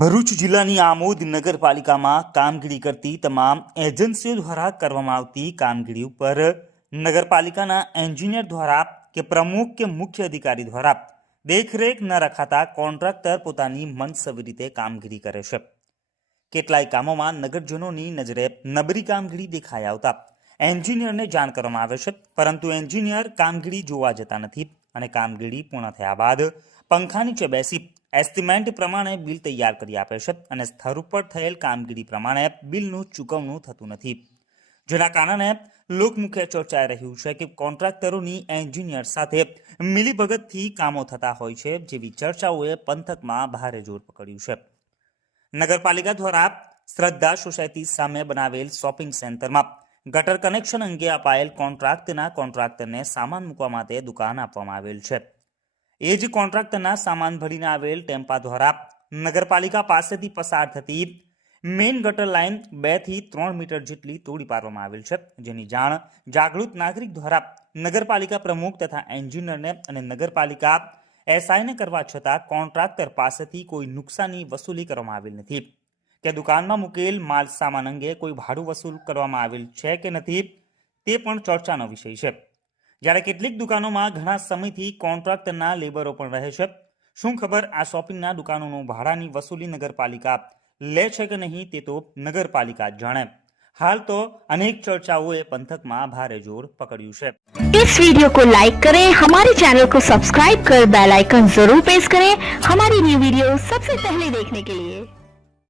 ભરૂચ જિલ્લાની આમોદ નગરપાલિકામાં કામગીરી કરતી તમામ એજન્સીઓ દ્વારા કરવામાં આવતી કામગીરી ઉપર નગરપાલિકાના એન્જિનિયર દ્વારા કે પ્રમુખ કે મુખ્ય અધિકારી દ્વારા દેખરેખ ન રખાતા કોન્ટ્રાક્ટર પોતાની મનસવી રીતે કામગીરી કરે છે. કેટલાય કામોમાં નગરજનોની નજરે નબળી કામગીરી દેખાઈ આવતા એન્જિનિયરને જાણ કરવામાં આવે છે, પરંતુ એન્જિનિયર કામગીરી જોવા જતા નથી. અને કામગીરી પૂર્ણ થયા બાદ પંખા નીચે બેસી એસ્ટિમેન્ટ પ્રમાણે બિલ તૈયાર કરી આપે છે અને સ્થળ ઉપર થયેલ કામગીરી પ્રમાણે બિલનું ચૂકવણું થતું નથી. જેના કારણે લોકમુખે ચર્ચાઈ રહ્યું છે કે કોન્ટ્રાક્ટરોની એન્જિનિયર સાથે મિલીભગતથી કામો થતા હોય છે જેવી ચર્ચાઓએ પંથકમાં ભારે જોર પકડ્યું છે. નગરપાલિકા દ્વારા શ્રદ્ધા સોસાયટી સામે બનાવેલ શોપિંગ સેન્ટરમાં ગટર કનેક્શન અંગે અપાયેલ કોન્ટ્રાક્ટના કોન્ટ્રાક્ટરને સામાન મૂકવા માટે દુકાન આપવામાં આવેલ છે. એ જ કોન્ટ્રાક્ટરના સામાન ભરીને આવેલ ટેમ્પા દ્વારા નગરપાલિકા પાસેથી પસાર થતી મેઇન ગટર લાઇન બેથી ત્રણ મીટર જેટલી તોડી પાડવામાં આવેલ છે. જેની જાણ જાગૃત નાગરિક દ્વારા નગરપાલિકા પ્રમુખ તથા એન્જિનિયરને અને નગરપાલિકા એસઆઈને કરવા છતાં કોન્ટ્રાક્ટર પાસેથી કોઈ નુકસાની વસૂલી કરવામાં આવેલ નથી. કે દુકાનમાં મૂકેલ માલ સામાન અંગે કોઈ ભાડું વસૂલ કરવામાં આવેલ છે કે નથી તે પણ ચર્ચાનો વિષય છે જ્યારે કેટલીક દુકાનોમાં ઘણા સમયથી કોન્ટ્રાક્ટરના લેબરો પણ રહે છે શું ખબર આ શોપિંગના દુકાનોનું ભાડાની વસૂલી નગરપાલિકા લે છે કે નહીં તે તો નગરપાલિકા જ જાણે હાલ તો અનેક ચર્ચાઓએ પંથકમાં ભારે જોર પકડ્યું છે इस वीडियो को लाइक करें हमारे चैनल को सब्सक्राइब कर बेल आइकन जरूर प्रेस करें हमारी न्यू वीडियो सबसे पहले देखने के लिए